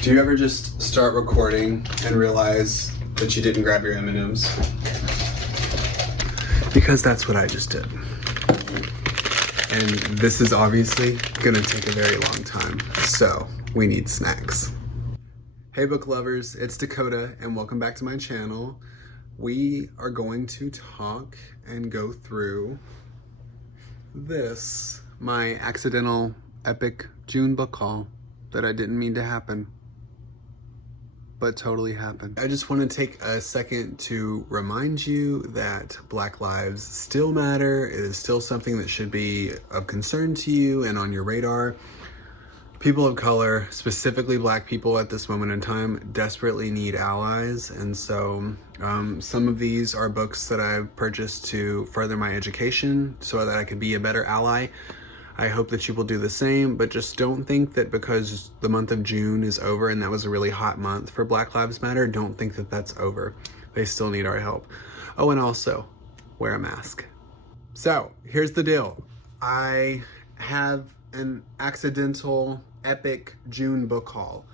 Do you ever just start recording and realize that you didn't grab your M&Ms? Because that's what I just did. And this is obviously gonna take a very long time, so we need snacks. Hey book lovers, it's Dakota and welcome back to my channel. We are going to talk and go through this, my accidental epic June book haul that I didn't mean to happen, but totally happened. I just want to take a second to remind you that Black lives still matter. It is still something that should be of concern to you and on your radar. People of color, specifically Black people at this moment in time, desperately need allies. And so some of these are books that I've purchased to further my education so that I could be a better ally. I hope that you will do the same, but just don't think that because the month of June is over and that was a really hot month for Black Lives Matter, don't think that that's over. They still need our help. Oh, and also, wear a mask. So, here's the deal. I have an accidental epic June book haul.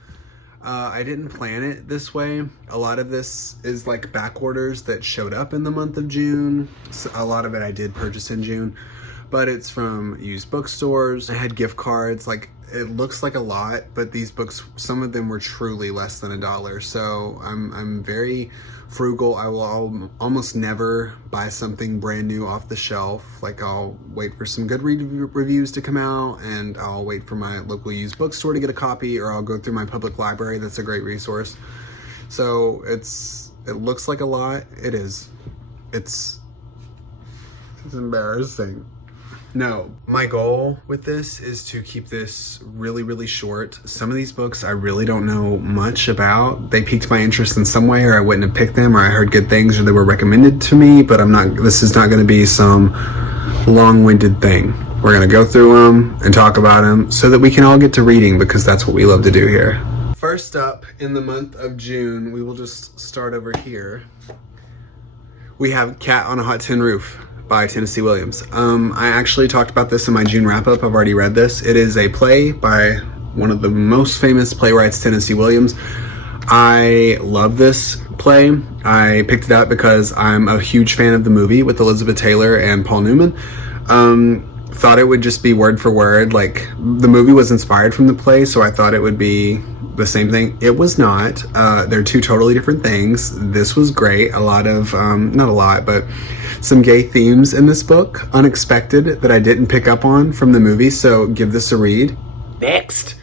I didn't plan it this way. A lot of this is like back orders that showed up in the month of June. So a lot of it I did purchase in June. But it's from used bookstores. I had gift cards. Like, it looks like a lot, but these books, some of them were truly less than $1. So I'm very frugal. I will almost never buy something brand new off the shelf. Like, I'll wait for some good reviews to come out, and I'll wait for my local used bookstore to get a copy, or I'll go through my public library. That's a great resource. So it looks like a lot. It is. It's embarrassing. No, my goal with this is to keep this really, really short. Some of these books I really don't know much about. They piqued my interest in some way, or I wouldn't have picked them, or I heard good things, or they were recommended to me, but this is not gonna be some long-winded thing. We're gonna go through them and talk about them so that we can all get to reading, because that's what we love to do here. First up, in the month of June, we will just start over here. We have Cat on a Hot Tin Roof by Tennessee Williams. I actually talked about this in my June wrap-up. I've already read this. It is a play by one of the most famous playwrights, Tennessee Williams. I love this play. I picked it up because I'm a huge fan of the movie with Elizabeth Taylor and Paul Newman. Thought it would just be word for word. Like, the movie was inspired from the play, so I thought it would be the same thing. It was not. They're two totally different things. This was great. A lot of, not a lot, but some gay themes in this book, unexpected, that I didn't pick up on from the movie, so give this a read. Next,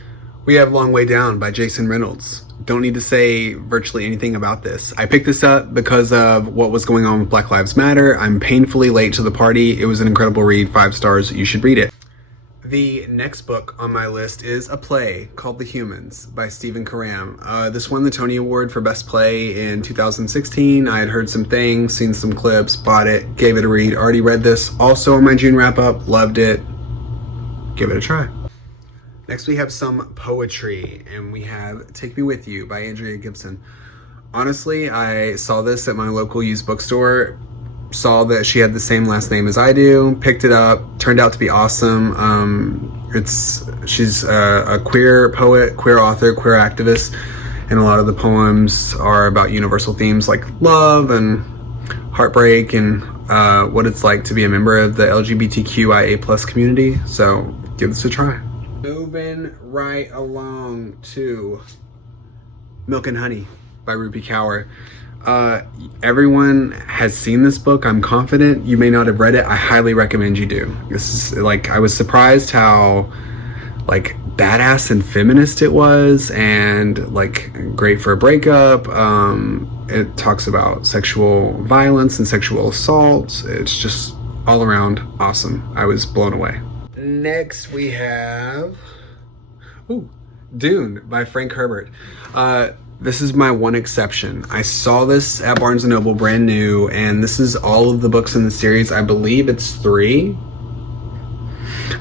we have Long Way Down by Jason Reynolds. Don't need to say virtually anything about this. I picked this up because of what was going on with Black Lives Matter. I'm painfully late to the party. It was an incredible read, 5 stars. You should read it. The next book on my list is a play called The Humans by Stephen Karam. This won the Tony Award for Best Play in 2016. I had heard some things, seen some clips, bought it, gave it a read. Already read this. Also on my June wrap-up. Loved it. Give it a try. Next we have some poetry, and we have Take Me With You by Andrea Gibson. Honestly, I saw this at my local used bookstore. Saw that she had the same last name as I do, picked it up, turned out to be awesome. She's a queer poet, queer author, queer activist, and a lot of the poems are about universal themes like love and heartbreak and what it's like to be a member of the LGBTQIA+ community. So give this a try. Moving right along to Milk and Honey by Rupi Kaur. Everyone has seen this book. I'm confident. You may not have read it. I highly recommend you do. This is like, I was surprised how like badass and feminist it was, and like great for a breakup. It talks about sexual violence and sexual assault. It's just all around awesome. I was blown away. Next we have Dune by Frank Herbert. This is my one exception. I saw this at Barnes & Noble brand new, and this is all of the books in the series. I believe it's 3.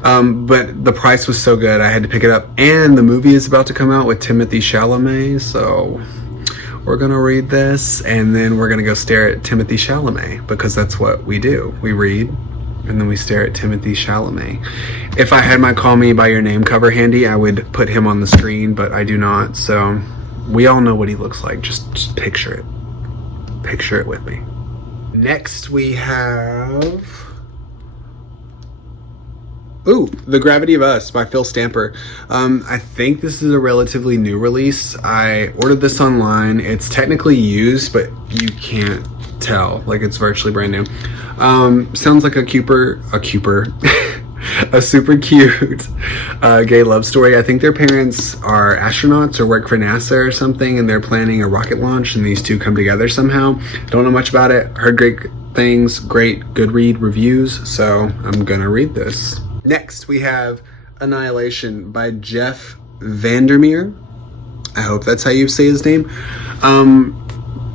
But the price was so good, I had to pick it up. And the movie is about to come out with Timothée Chalamet, so we're gonna read this, and then we're gonna go stare at Timothée Chalamet, because that's what we do. We read And then we stare at Timothée Chalamet. If I had my Call Me By Your Name cover handy, I would put him on the screen, but I do not. So we all know what he looks like. Just picture it. Picture it with me. Next we have... Ooh, The Gravity of Us by Phil Stamper. I think this is a relatively new release. I ordered this online. It's technically used, but you can't tell. Like, it's virtually brand new. Sounds like a super cute gay love story. I think their parents are astronauts or work for NASA or something, and they're planning a rocket launch, and these two come together somehow. Don't know much about it. Heard great things, great good read reviews, so I'm gonna read this. Next, we have Annihilation by Jeff Vandermeer. I hope that's how you say his name.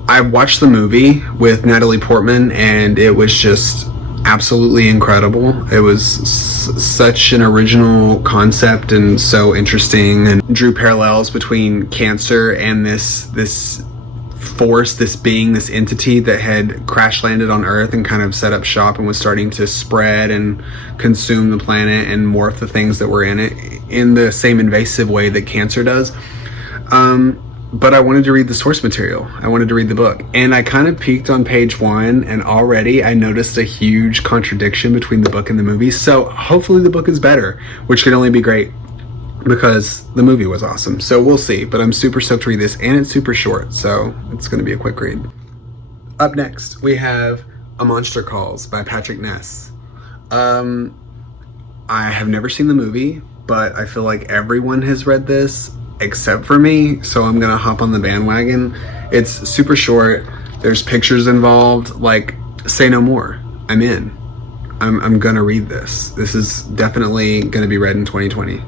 I watched the movie with Natalie Portman, and it was just absolutely incredible. It was such an original concept and so interesting, and drew parallels between cancer and this force, this being, this entity that had crash landed on Earth and kind of set up shop and was starting to spread and consume the planet and morph the things that were in it in the same invasive way that cancer does. But I wanted to read the source material. I wanted to read the book. And I kind of peeked on page 1, and already I noticed a huge contradiction between the book and the movie. So hopefully the book is better, which could only be great because the movie was awesome. So we'll see. But I'm super stoked to read this, and it's super short, so it's going to be a quick read. Up next, we have A Monster Calls by Patrick Ness. I have never seen the movie, but I feel like everyone has read this except for me, so I'm gonna hop on the bandwagon. It's super short. There's pictures involved. Like, say no more. I'm in. I'm gonna read this. This is definitely gonna be read in 2020.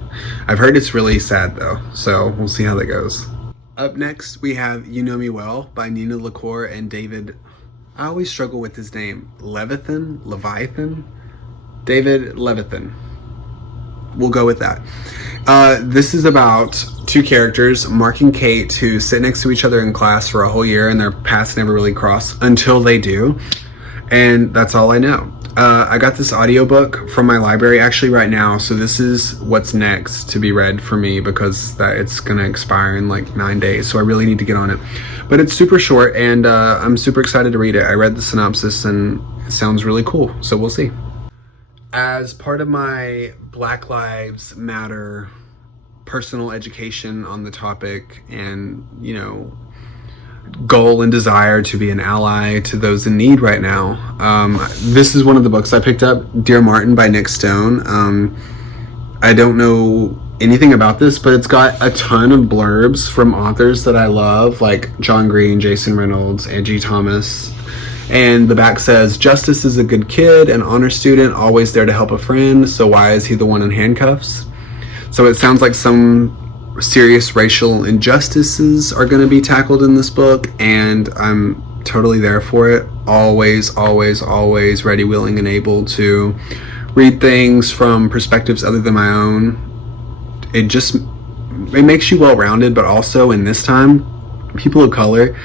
I've heard it's really sad though, so we'll see how that goes. Up next, we have You Know Me Well by Nina LaCour and David, I always struggle with his name, Leviathan? David Levithan. We'll go with that. This is about two characters, Mark and Kate, who sit next to each other in class for a whole year, and their paths never really cross until they do. And that's all I know. I got this audiobook from my library actually right now, so this is what's next to be read for me because it's gonna expire in like 9 days, so I really need to get on it. But it's super short, and I'm super excited to read it. I read the synopsis and it sounds really cool, so we'll see. As part of my Black Lives Matter personal education on the topic and, you know, goal and desire to be an ally to those in need right now, this is one of the books I picked up, Dear Martin by Nick Stone. I don't know anything about this, but it's got a ton of blurbs from authors that I love, like John Green, Jason Reynolds, Angie Thomas. And the back says, Justice is a good kid, an honor student, always there to help a friend, so why is he the one in handcuffs? So it sounds like some serious racial injustices are going to be tackled in this book, and I'm totally there for it. Always, always, always ready, willing, and able to read things from perspectives other than my own. It makes you well-rounded, but also in this time, people of color,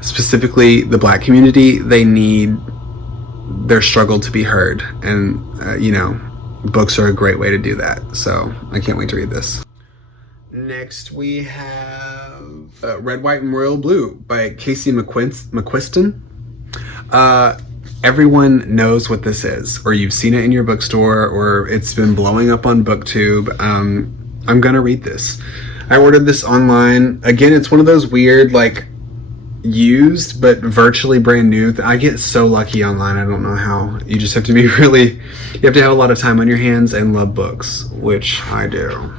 specifically the Black community, they need their struggle to be heard, and you know, books are a great way to do that, so I can't wait to read this. Next we have Red, White, and Royal Blue by Casey McQuiston. Everyone knows what this is, or you've seen it in your bookstore, or it's been blowing up on BookTube. I'm gonna read this. I ordered this online. Again, it's one of those weird, like, used but virtually brand new. I get so lucky online. I don't know how. You just have to be you have to have a lot of time on your hands and love books, which I do.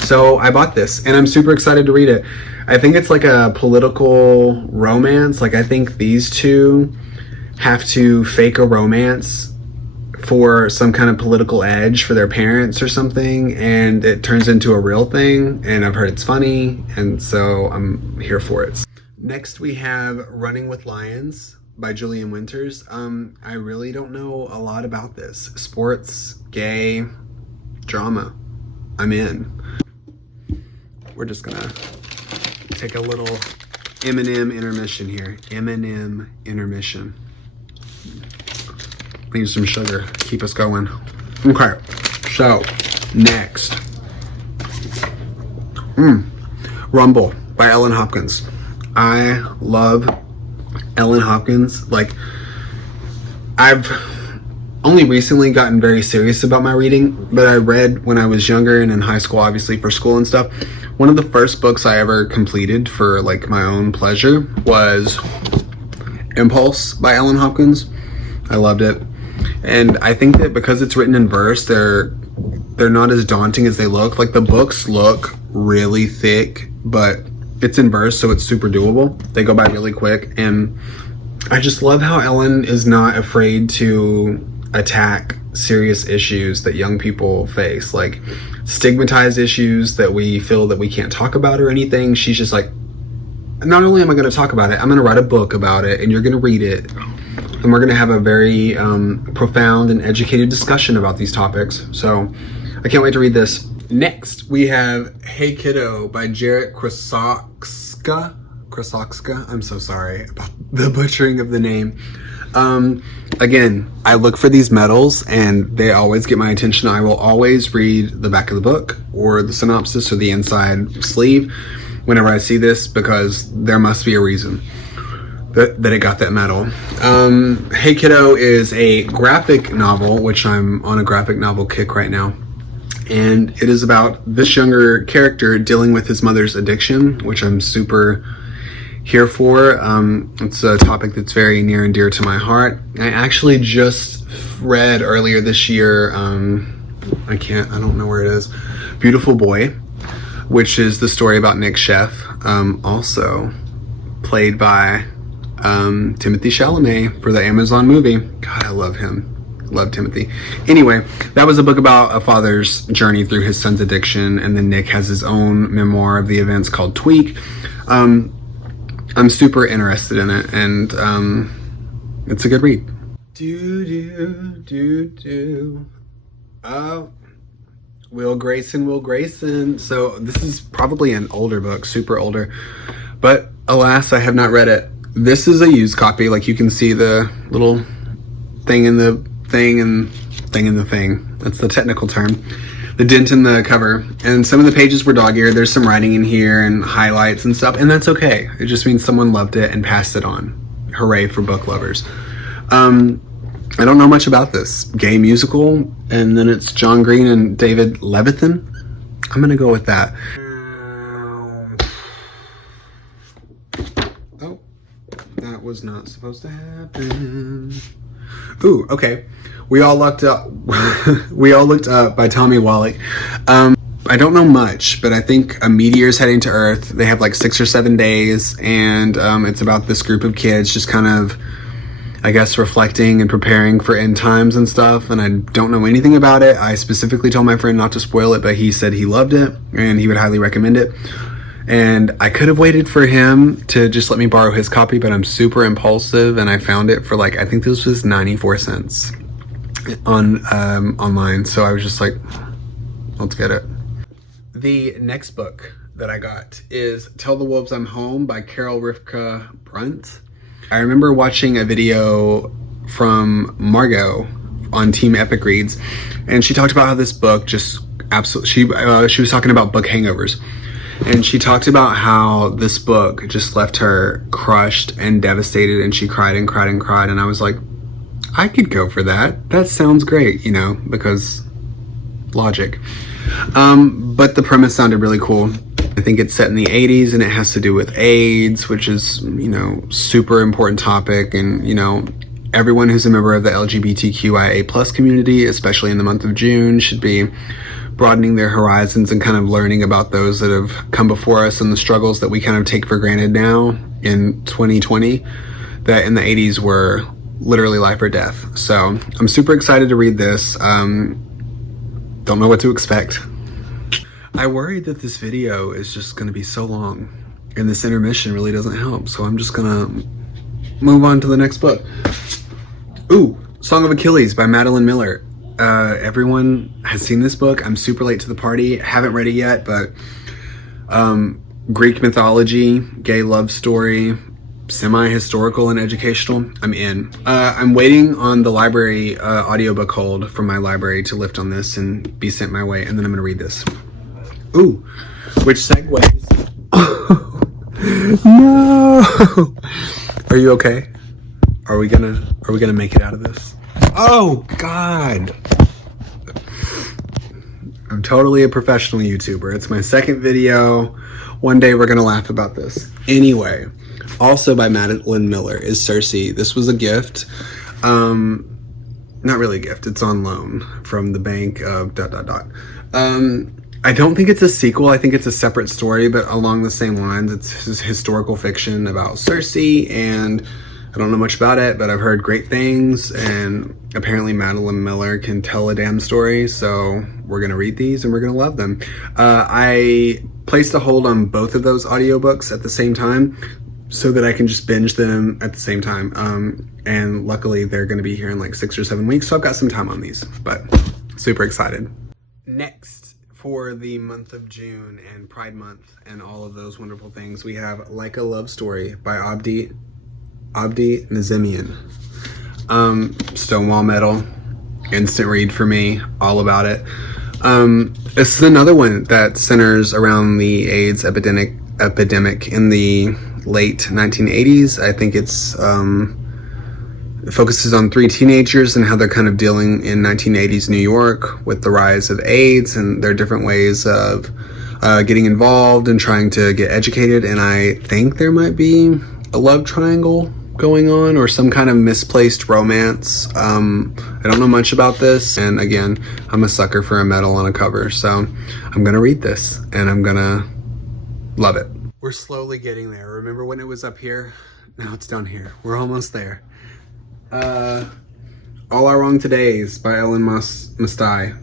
So I bought this and I'm super excited to read it. I think it's like a political romance. Like, I think these two have to fake a romance for some kind of political edge for their parents or something, and it turns into a real thing, and I've heard it's funny, and so I'm here for it. Next we have Running with Lions by Julian Winters. I really don't know a lot about this. Sports, gay, drama. I'm in. We're just gonna take a little Eminem intermission here. Eminem intermission. need some sugar. Keep us going. Okay, so next. Rumble by Ellen Hopkins. I love Ellen Hopkins. Like, I've only recently gotten very serious about my reading, but I read when I was younger and in high school, obviously for school and stuff. One of the first books I ever completed for like my own pleasure was Impulse by Ellen Hopkins. I loved it. And I think that because it's written in verse, they're not as daunting as they look. Like, the books look really thick, but it's in verse, so it's super doable. They go by really quick, and I just love how Ellen is not afraid to attack serious issues that young people face, like stigmatized issues that we feel that we can't talk about or anything. She's just like, not only am I going to talk about it, I'm going to write a book about it, and you're going to read it, and we're going to have a very profound and educated discussion about these topics. So I can't wait to read this. Next, we have Hey Kiddo by Jarrett Krasokska. I'm so sorry about the butchering of the name. Again, I look for these medals and they always get my attention. I will always read the back of the book or the synopsis or the inside sleeve whenever I see this, because there must be a reason that it got that medal. Hey Kiddo is a graphic novel, which I'm on a graphic novel kick right now. And it is about this younger character dealing with his mother's addiction, which I'm super here for. It's a topic that's very near and dear to my heart. I actually just read earlier this year, I don't know where it is, Beautiful Boy, which is the story about Nick Sheff, also played by Timothée Chalamet for the Amazon movie. God, I love him. Love Timothy. Anyway, that was a book about a father's journey through his son's addiction, and then Nick has his own memoir of the events called Tweak. I'm super interested in it, and it's a good read. Oh, Will Grayson. So this is probably an older book, super older, but alas, I have not read it. This is a used copy. Like, you can see the little thing in the thing and thing in the thing. That's the technical term. The dent in the cover, and some of the pages were dog-eared. There's some writing in here and highlights and stuff, and that's okay. It just means someone loved it and passed it on. Hooray for book lovers. I don't know much about this. Gay musical, and then it's John Green and David Levithan. I'm gonna go with that. Oh, that was not supposed to happen. Ooh, okay. We All Looked Up by Tommy Wallach. I don't know much, but I think a meteor's heading to Earth. They have like 6 or 7 days, and it's about this group of kids just kind of, I guess, reflecting and preparing for end times and stuff. And I don't know anything about it. I specifically told my friend not to spoil it, but he said he loved it and he would highly recommend it. And I could have waited for him to just let me borrow his copy, but I'm super impulsive, and I found it for like, I think this was 94 cents on online. So I was just like, let's get it. The next book that I got is Tell the Wolves I'm Home by Carol Rivka Brunt. I remember watching a video from Margot on Team Epic Reads, and she talked about how this book just absolutely, she was talking about book hangovers. And she talked about how this book just left her crushed and devastated, and she cried and cried and cried. And I was like, I could go for that. That sounds great, you know, because logic. But the premise sounded really cool. I think it's set in the 80s, and it has to do with AIDS, which is, you know, super important topic. And, you know, everyone who's a member of the LGBTQIA plus community, especially in the month of June, should be broadening their horizons and kind of learning about those that have come before us and the struggles that we kind of take for granted now in 2020, that in the 80s were literally life or death. So I'm super excited to read this. Don't know what to expect. I worry that this video is just going to be so long and this intermission really doesn't help. So I'm just going to move on to the next book. Ooh, Song of Achilles by Madeline Miller. Everyone has seen this book. I'm super late to the party. Haven't read it yet, but Greek mythology, gay love story, semi-historical and educational, I'm in. I'm waiting on the library audiobook hold from my library to lift on this and be sent my way, and then I'm gonna read this. Ooh, which segues. No. Are you okay? Are we gonna make it out of this? Oh God. I'm totally a professional YouTuber. It's my second video. One day we're gonna laugh about this. Anyway, also by Madeline Miller is Circe. This was a gift. Not really a gift, it's on loan from the bank of ... I don't think it's a sequel. I think it's a separate story, but along the same lines. It's historical fiction about Circe, and I don't know much about it, but I've heard great things, and apparently Madeline Miller can tell a damn story, so we're gonna read these and we're gonna love them. I placed a hold on both of those audiobooks at the same time so that I can just binge them at the same time. And luckily they're gonna be here in like 6 or 7 weeks, so I've got some time on these, but super excited. Next, for the month of June and Pride Month and all of those wonderful things, we have Like a Love Story by Abdi Nazemian. Stonewall Medal, instant read for me, all about it. This is another one that centers around the AIDS epidemic in the late 1980s. I think it focuses on 3 teenagers and how they're kind of dealing in 1980s New York with the rise of AIDS and their different ways of getting involved and trying to get educated. And I think there might be a love triangle going on or some kind of misplaced romance. I don't know much about this, and again, I'm a sucker for a medal on a cover, so I'm gonna read this and I'm gonna love it. We're slowly getting there. Remember when it was up here? Now it's down here. We're almost there. All Our Wrong Todays by Elan Mastai.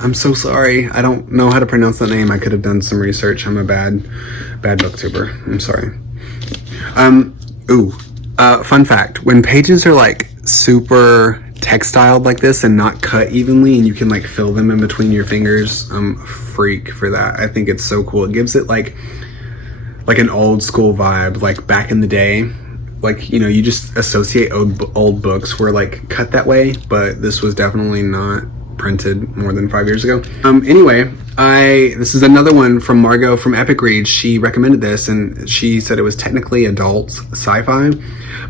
I'm so sorry. I don't know how to pronounce that name. I could have done some research. I'm a bad booktuber. I'm sorry. Fun fact. When pages are like super textiled like this and not cut evenly and you can like fill them in between your fingers, I'm a freak for that. I think it's so cool. It gives it like an old school vibe, like back in the day. Like, you know, you just associate old books were like cut that way, but this was definitely not printed more than 5 years ago. Anyway, this is another one from Margot from Epic Reads. She recommended this and she said it was technically adult sci-fi,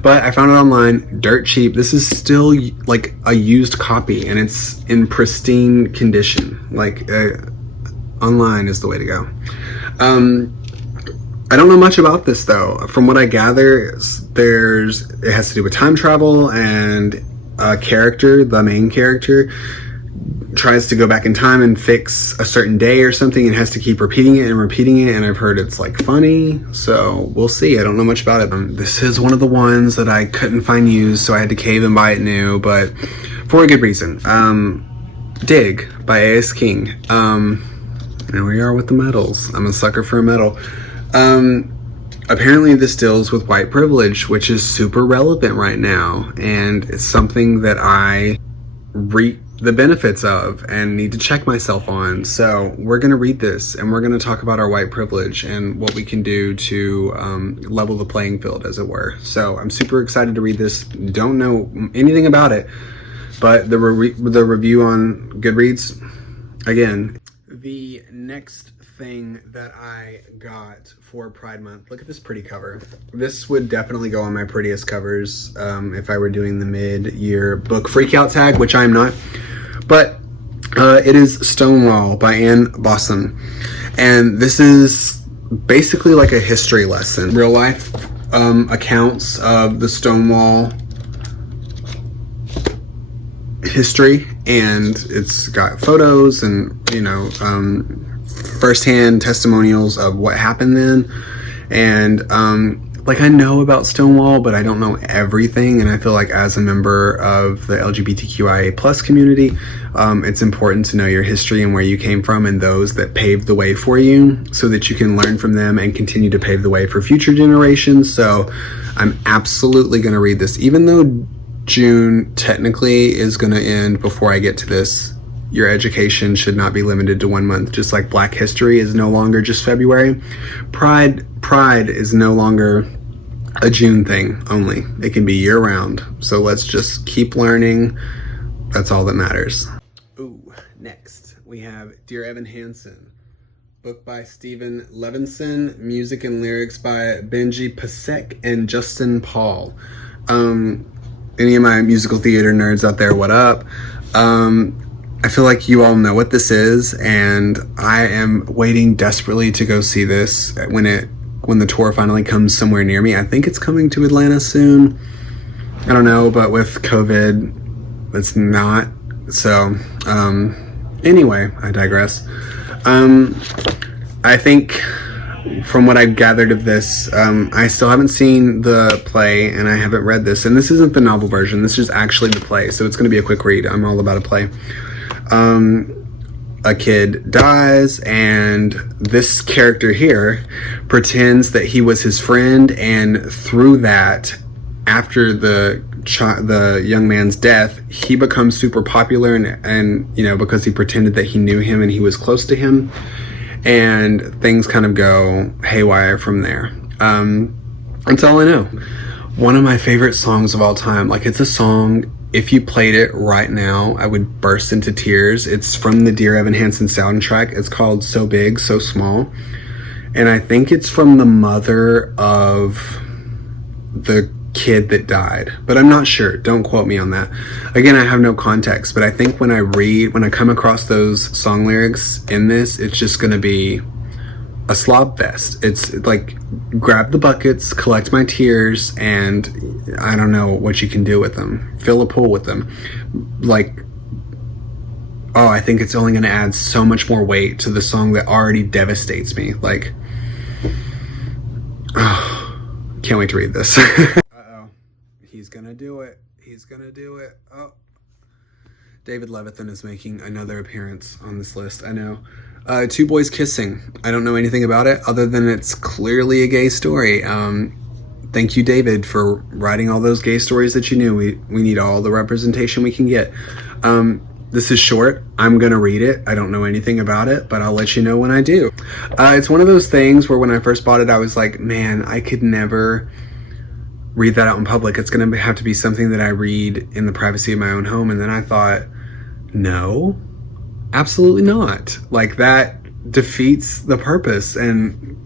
but I found it online dirt cheap. This is still like a used copy and it's in pristine condition. Like online is the way to go. I don't know much about this though. From what I gather, it has to do with time travel, and a character, the main character, tries to go back in time and fix a certain day or something and has to keep repeating it, and I've heard it's like funny, so we'll see. I don't know much about it. This is one of the ones that I couldn't find used, so I had to cave and buy it new, but for a good reason. Dig by A.S. King. And we are with the medals. I'm a sucker for a medal. Apparently this deals with white privilege, which is super relevant right now, and it's something that I reap the benefits of and need to check myself on. So we're gonna read this and we're gonna talk about our white privilege and what we can do to level the playing field, as it were. So I'm super excited to read this. Don't know anything about it, but the review on Goodreads, again. The next thing that I got for Pride Month, look at this pretty cover. This would definitely go on my prettiest covers if I were doing the mid-year book freakout tag, which I'm not. But it is Stonewall by Anne Bosson. And this is basically like a history lesson. Real life accounts of the Stonewall history, and it's got photos and, you know, firsthand testimonials of what happened then. And like, I know about Stonewall, but I don't know everything, and I feel like as a member of the LGBTQIA plus community, it's important to know your history and where you came from and those that paved the way for you, so that you can learn from them and continue to pave the way for future generations. So I'm absolutely going to read this, even though June technically is going to end before I get to this your education should not be limited to 1 month. Just like Black History is no longer just February. Pride is no longer a June thing only. It can be year round. So let's just keep learning. That's all that matters. Ooh, next we have Dear Evan Hansen. Book by Stephen Levinson. Music and lyrics by Benji Pasek and Justin Paul. Any of my musical theater nerds out there, what up? I feel like you all know what this is, and I am waiting desperately to go see this when the tour finally comes somewhere near me. I think it's coming to Atlanta soon. I don't know, but with COVID, it's not. So, anyway, I digress. I think from what I've gathered of this, I still haven't seen the play, and I haven't read this. And this isn't the novel version. This is actually the play, so it's going to be a quick read. I'm all about a play. A kid dies, and this character here pretends that he was his friend, and through that, after the young man's death, he becomes super popular, and you know, because he pretended that he knew him and he was close to him, and things kind of go haywire from there. That's all I know. One of my favorite songs of all time. Like, it's a song, if you played it right now, I would burst into tears. It's from the Dear Evan Hansen soundtrack. It's called So Big, So Small. And I think it's from the mother of the kid that died, but I'm not sure. Don't quote me on that. Again, I have no context, but I think when I come across those song lyrics in this, it's just going to be a slob fest. It's like, grab the buckets, collect my tears, and I don't know what you can do with them. Fill a pool with them. Like, oh, I think it's only going to add so much more weight to the song that already devastates me. Like, oh, can't wait to read this. Uh-oh. He's going to do it. He's going to do it. Oh. David Levithan is making another appearance on this list. I know. Two Boys Kissing. I don't know anything about it other than it's clearly a gay story. Thank you, David, for writing all those gay stories that you knew. We need all the representation we can get. This is short. I'm going to read it. I don't know anything about it, but I'll let you know when I do. It's one of those things where when I first bought it, I was like, man, I could never read that out in public. It's going to have to be something that I read in the privacy of my own home. And then I thought, no, absolutely not. Like, that defeats the purpose, and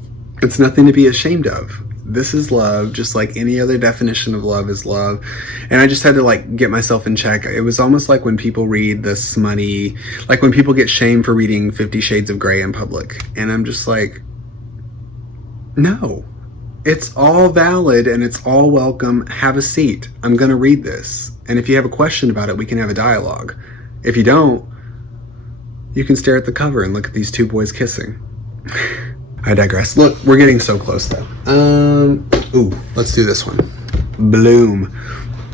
it's nothing to be ashamed of. This is love, just like any other definition of love is love. And I just had to like get myself in check. It was almost like when people read the smutty, like when people get shamed for reading 50 Shades of Grey in public. And I'm just like, no, it's all valid and it's all welcome. Have a seat. I'm going to read this. And if you have a question about it, we can have a dialogue. If you don't, you can stare at the cover and look at these two boys kissing. I digress. Look, we're getting so close though. Ooh, let's do this one. Bloom.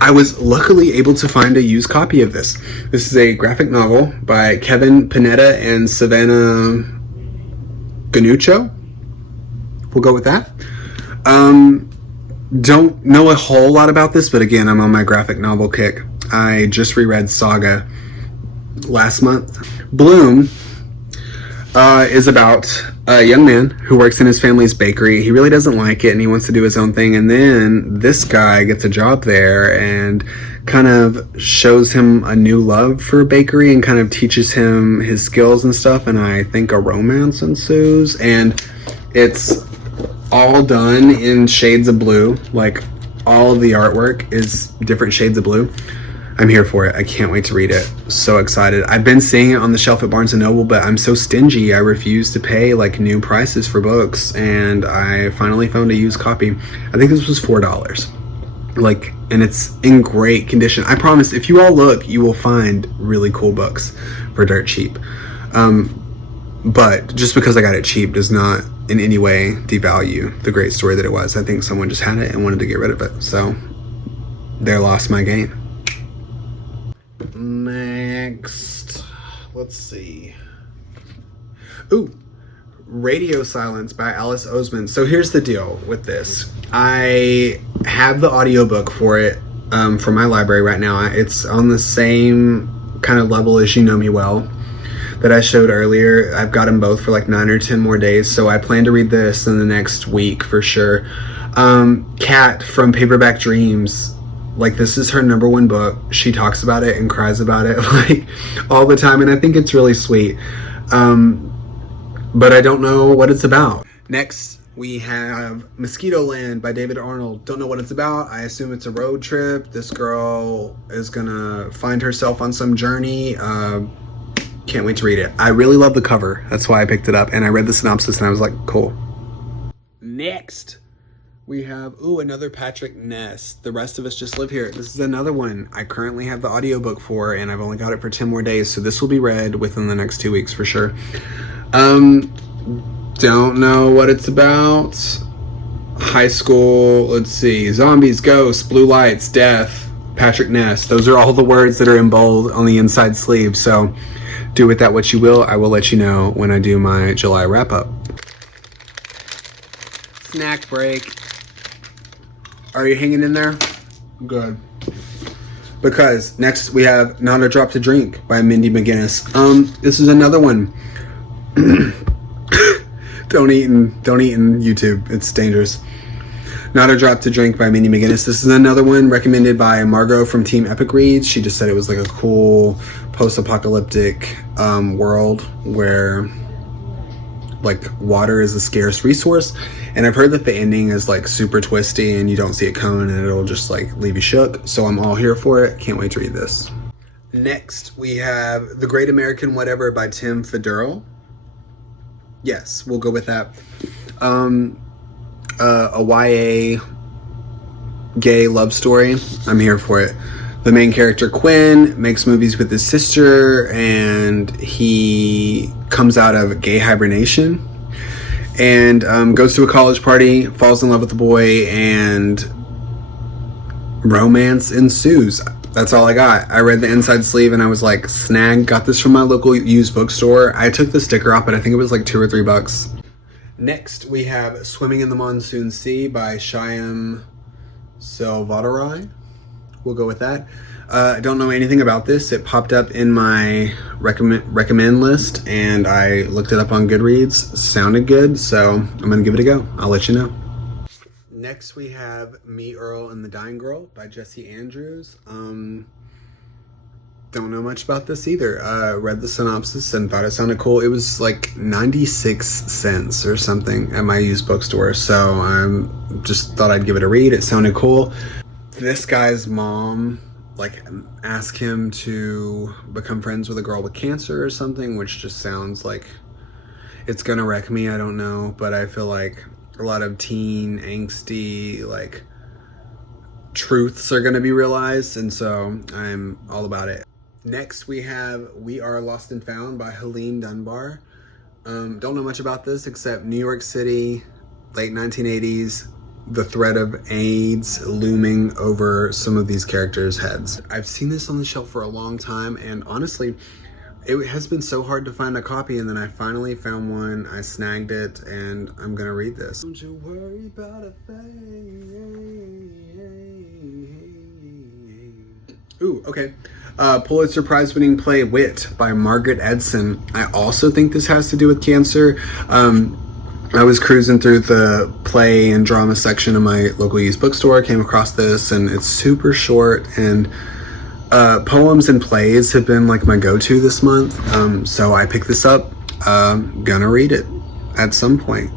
I was luckily able to find a used copy of this. This is a graphic novel by Kevin Panetta and Savannah Ganuccio. We'll go with that. Don't know a whole lot about this, but again, I'm on my graphic novel kick. I just reread Saga last month. Bloom is about a young man who works in his family's bakery. He really doesn't like it and he wants to do his own thing. And then this guy gets a job there and kind of shows him a new love for bakery and kind of teaches him his skills and stuff. And I think a romance ensues. And it's all done in shades of blue. Like, all of the artwork is different shades of blue. I'm here for it. I can't wait to read it. So excited. I've been seeing it on the shelf at Barnes & Noble, but I'm so stingy. I refuse to pay like new prices for books, and I finally found a used copy. I think this was $4. Like, and it's in great condition. I promise, if you all look, you will find really cool books for dirt cheap. But just because I got it cheap does not in any way devalue the great story that it was. I think someone just had it and wanted to get rid of it. So there lost my game. Next, let's see. Ooh, Radio Silence by Alice Oseman. So here's the deal with this. I have the audiobook for it from my library right now. It's on the same kind of level as You Know Me Well. that I showed earlier. I've got them both for like 9 or 10 more days, so I plan to read this in the next week for sure. Kat from Paperback Dreams, like, this is her #1 book. She talks about it and cries about it like all the time, and I think it's really sweet. But I don't know what it's about. Next, we have Mosquito Land by David Arnold. Don't know what it's about. I assume it's a road trip. This girl is gonna find herself on some journey. Can't wait to read it. I really love the cover. That's why I picked it up. And I read the synopsis and I was like, cool. Next, we have, another Patrick Ness. The Rest of Us Just Live Here. This is another one I currently have the audiobook for, and I've only got it for 10 more days. So this will be read within the next 2 weeks for sure. Don't know what it's about. High school, let's see. Zombies, ghosts, blue lights, death, Patrick Ness. Those are all the words that are in bold on the inside sleeve. So do with that what you will. I will let you know when I do my July wrap up. Snack break. Are you hanging in there? Good. Because next we have Not a Drop to Drink by Mindy McGinnis. This is another one. Don't eat in YouTube. It's dangerous. Not a Drop to Drink by Mindy McGinnis. This is another one recommended by Margot from Team Epic Reads. She just said it was like a cool post-apocalyptic world where like water is a scarce resource. And I've heard that the ending is like super twisty and you don't see it coming and it'll just like leave you shook. So I'm all here for it. Can't wait to read this. Next, we have The Great American Whatever by Tim Federle. Yes, we'll go with that. A YA gay love story. I'm here for it. The main character, Quinn, makes movies with his sister, and he comes out of gay hibernation and goes to a college party, falls in love with the boy, and romance ensues. That's all I got. I read the inside sleeve and I was like, snag. Got this from my local used bookstore. I took the sticker off, but I think it was like $2 or $3. Next, we have Swimming in the Monsoon Sea by Shyam Selvadurai. We'll go with that. I don't know anything about this. It popped up in my recommend list and I looked it up on Goodreads. It sounded good, so I'm gonna give it a go. I'll let you know. Next, we have Me, Earl, and the Dying Girl by Jesse Andrews. Don't know much about this either. Read the synopsis and thought it sounded cool. It was like 96 cents or something at my used bookstore, so I just thought I'd give it a read. It sounded cool. This guy's mom like asked him to become friends with a girl with cancer or something, which just sounds like it's gonna wreck me. I don't know, but I feel like a lot of teen angsty like truths are going to be realized, and so I'm all about it. Next, we have We Are Lost and Found by Helene Dunbar. Don't know much about this except New York City, late 1980s, the threat of AIDS looming over some of these characters' heads. I've seen this on the shelf for a long time, and honestly, it has been so hard to find a copy, and then I finally found one. I snagged it, and I'm gonna read this. Don't you worry about a thing. Ooh, okay. Pulitzer Prize-winning play Wit by Margaret Edson. I also think this has to do with cancer. I was cruising through the play and drama section of my local used bookstore, came across this, and it's super short, and poems and plays have been like my go-to this month, so I picked this up. Gonna read it at some point.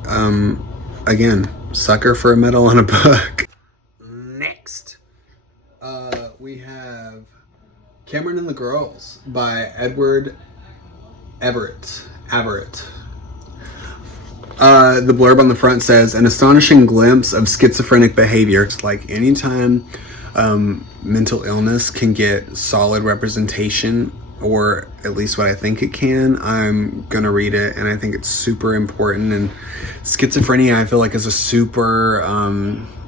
Again, sucker for a medal on a book. Next, we have Cameron and the Girls by Edward Everett. The blurb on the front says, an astonishing glimpse of schizophrenic behavior. It's like anytime mental illness can get solid representation, or at least what I think it can, I'm gonna read it, and I think it's super important. And schizophrenia, I feel like, is a super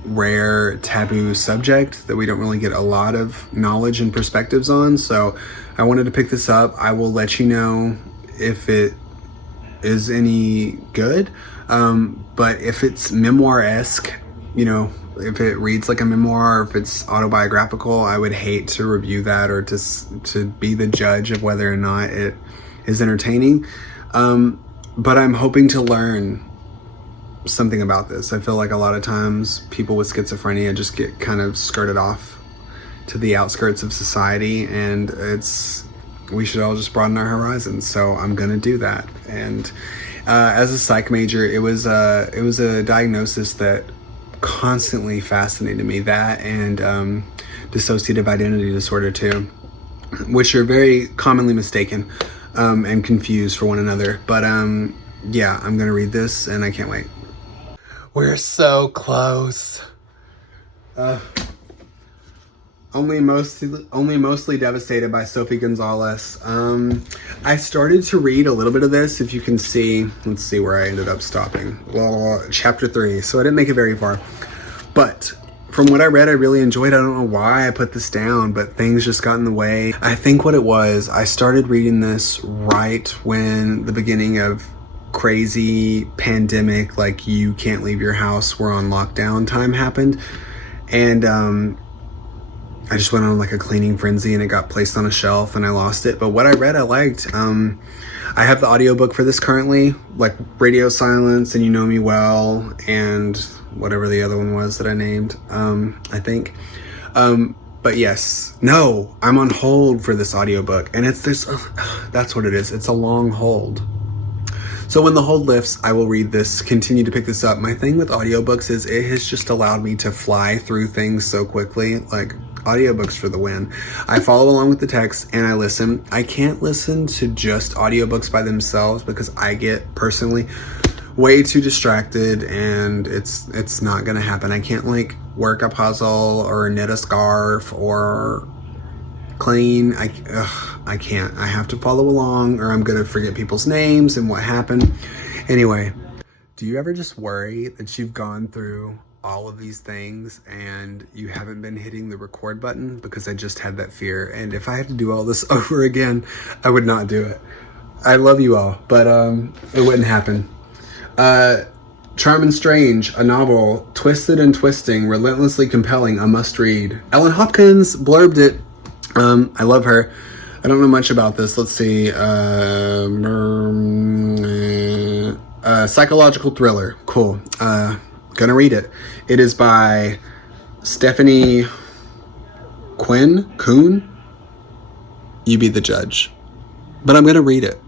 rare taboo subject that we don't really get a lot of knowledge and perspectives on, so I wanted to pick this up. I will let you know if it is any good, but if it's memoir-esque, you know, if it reads like a memoir, or if it's autobiographical, I would hate to review that or to be the judge of whether or not it is entertaining. But I'm hoping to learn something about this. I feel like a lot of times people with schizophrenia just get kind of skirted off to the outskirts of society, and we should all just broaden our horizons. So I'm gonna do that. And as a psych major, it was a diagnosis that constantly fascinated me, that and dissociative identity disorder too, which are very commonly mistaken and confused for one another. But yeah, I'm gonna read this and I can't wait. We're so close. Only mostly devastated by Sophie Gonzalez. I started to read a little bit of this. If you can see, let's see where I ended up stopping. Well, chapter 3. So I didn't make it very far, but from what I read, I really enjoyed. I don't know why I put this down, but things just got in the way. I think what it was, I started reading this right when the beginning of crazy pandemic, like you can't leave your house, we're on lockdown time happened. And I just went on like a cleaning frenzy and it got placed on a shelf and I lost it. But what I read, I liked. I have the audiobook for this currently, like Radio Silence and You Know Me Well and whatever the other one was that I named, I think. But yes, no, I'm on hold for this audiobook, and it's this, that's what it is. It's a long hold. So when the hold lifts, I will read this, continue to pick this up. My thing with audiobooks is it has just allowed me to fly through things so quickly. Like, audiobooks for the win. I follow along with the text and I listen. I can't listen to just audiobooks by themselves because I get personally way too distracted and it's not gonna happen. I can't like work a puzzle or knit a scarf or clean. I can't. I have to follow along or I'm gonna forget people's names and what happened. Anyway, do you ever just worry that you've gone through all of these things and you haven't been hitting the record button? Because I just had that fear, and if I had to do all this over again, I would not do it. I love you all, but it wouldn't happen. Charm and Strange, a novel, twisted and twisting, relentlessly compelling, a must read. Ellen Hopkins blurbed it. I love her. I don't know much about this. Let's see. Psychological thriller. Cool. Gonna read it. It is by Stephanie Kuhn. You be the judge. But I'm gonna read it.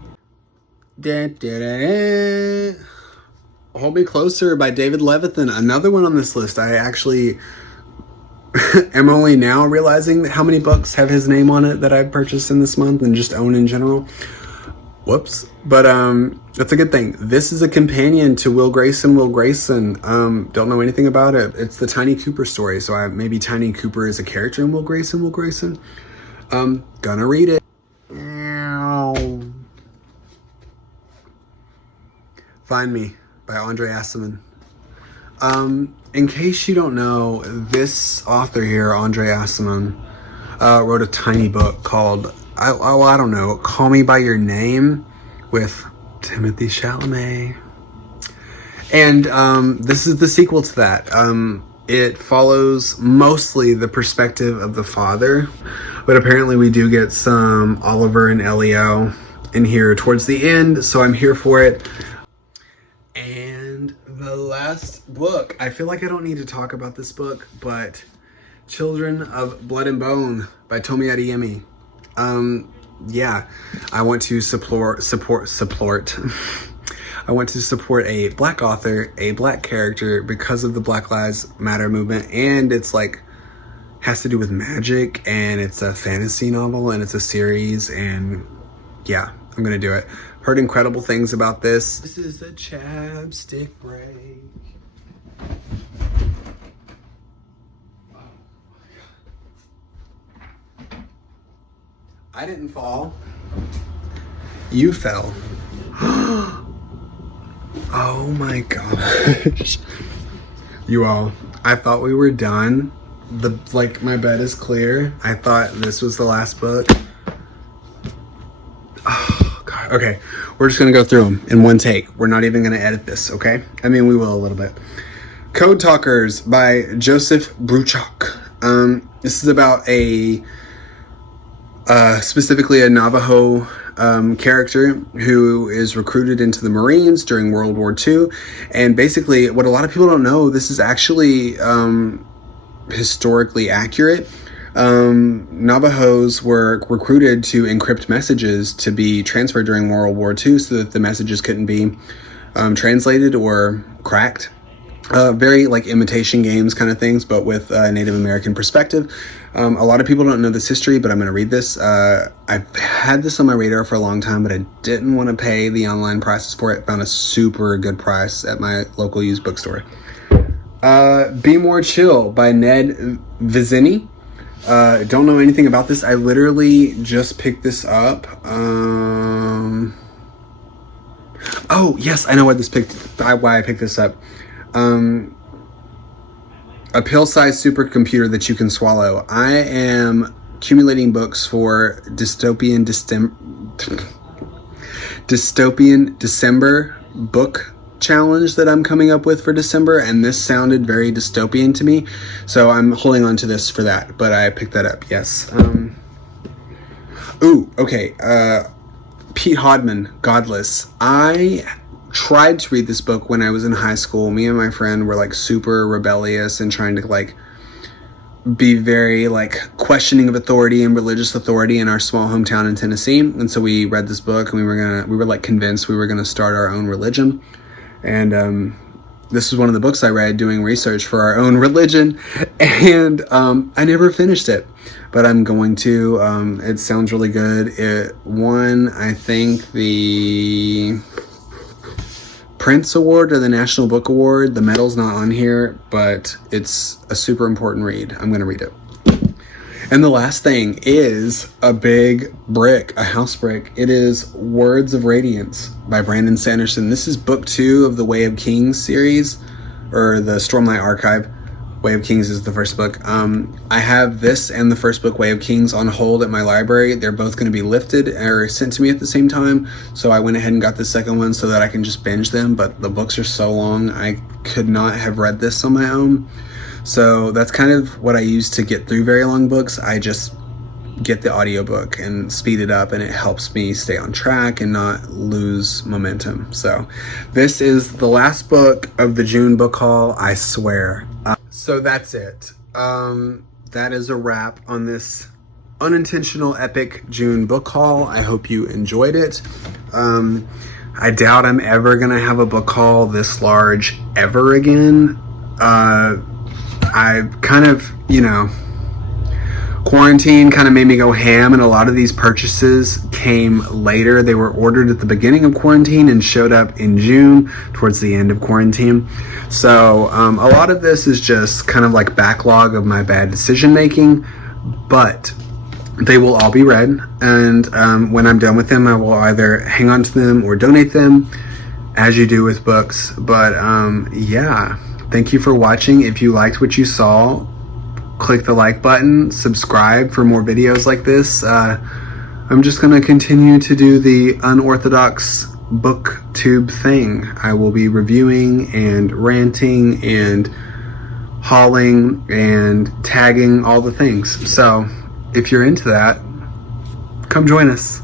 Hold Me Closer by David Levithan. Another one on this list. I actually am only now realizing how many books have his name on it that I've purchased in this month and just own in general. Whoops. But that's a good thing. This is a companion to Will Grayson. Don't know anything about it. It's the Tiny Cooper story. So maybe Tiny Cooper is a character in Will Grayson. Gonna read it. Find Me by Andre Aciman. In case you don't know, this author here, Andre Aciman, wrote a tiny book called, I don't know, Call Me By Your Name with Timothy Chalamet. And this is the sequel to that. It follows mostly the perspective of the father, but apparently we do get some Oliver and Elio in here towards the end, so I'm here for it. And the last book, I feel like I don't need to talk about this book, but Children of Blood and Bone by Tomi Adeyemi. Yeah, I want to support I want to support a black author, a black character, because of the Black Lives Matter movement, and it's like has to do with magic, and it's a fantasy novel, and it's a series, and yeah, I'm gonna do it. Heard incredible things about this. This is a chapstick break. Oh my God. I didn't fall. You fell. Oh my gosh. You all, I thought we were done. My bed is clear. I thought this was the last book. Oh God. Okay, we're just gonna go through them in one take. We're not even gonna edit this, okay? I mean, we will a little bit. Code Talkers by Joseph Bruchac. This is about specifically a Navajo character who is recruited into the Marines during World War II. And basically, what a lot of people don't know, this is actually historically accurate. Navajos were recruited to encrypt messages to be transferred during World War II so that the messages couldn't be translated or cracked. Very like imitation games kind of things, but with a Native American perspective. A lot of people don't know this history, but I'm going to read this. I've had this on my radar for a long time, but I didn't want to pay the online prices for it. Found a super good price at my local used bookstore. Be More Chill by Ned Vizzini. Don't know anything about this. I literally just picked this up. Oh, yes, I know why I picked this up. A pill-sized supercomputer that you can swallow. I am accumulating books for Dystopian December book challenge that I'm coming up with for December, and this sounded very dystopian to me, so I'm holding on to this for that, but I picked that up, yes. Pete Hodman, Godless. I tried to read this book when I was in high school. Me and my friend were like super rebellious and trying to like be very like questioning of authority and religious authority in our small hometown in Tennessee. And so we read this book, and we were like convinced we were gonna start our own religion. And this was one of the books I read doing research for our own religion, and I never finished it, but I'm going to. It sounds really good. It won, I think, the Prince Award or the National Book Award. The medal's not on here, but it's a super important read. I'm going to read it. And the last thing is a big brick, a house brick. It is Words of Radiance by Brandon Sanderson. This is book 2 of the Way of Kings series, or the Stormlight Archive. Way of Kings is the first book. I have this and the first book, Way of Kings, on hold at my library. They're both going to be lifted or sent to me at the same time. So I went ahead and got the second one so that I can just binge them. But the books are so long, I could not have read this on my own. So that's kind of what I use to get through very long books. I just get the audiobook and speed it up, and it helps me stay on track and not lose momentum. So this is the last book of the June book haul, I swear. So that's it. That is a wrap on this unintentional epic June book haul. I hope you enjoyed it. I doubt I'm ever gonna have a book haul this large ever again. I kind of, quarantine kind of made me go ham, and a lot of these purchases came later. They were ordered at the beginning of quarantine and showed up in June towards the end of quarantine. So a lot of this is just kind of like backlog of my bad decision making, but they will all be read, and when I'm done with them, I will either hang on to them or donate them, as you do with books. But yeah, thank you for watching. If you liked what you saw, click the like button, subscribe for more videos like this. I'm just going to continue to do the unorthodox booktube thing. I will be reviewing and ranting and hauling and tagging all the things. So if you're into that, come join us.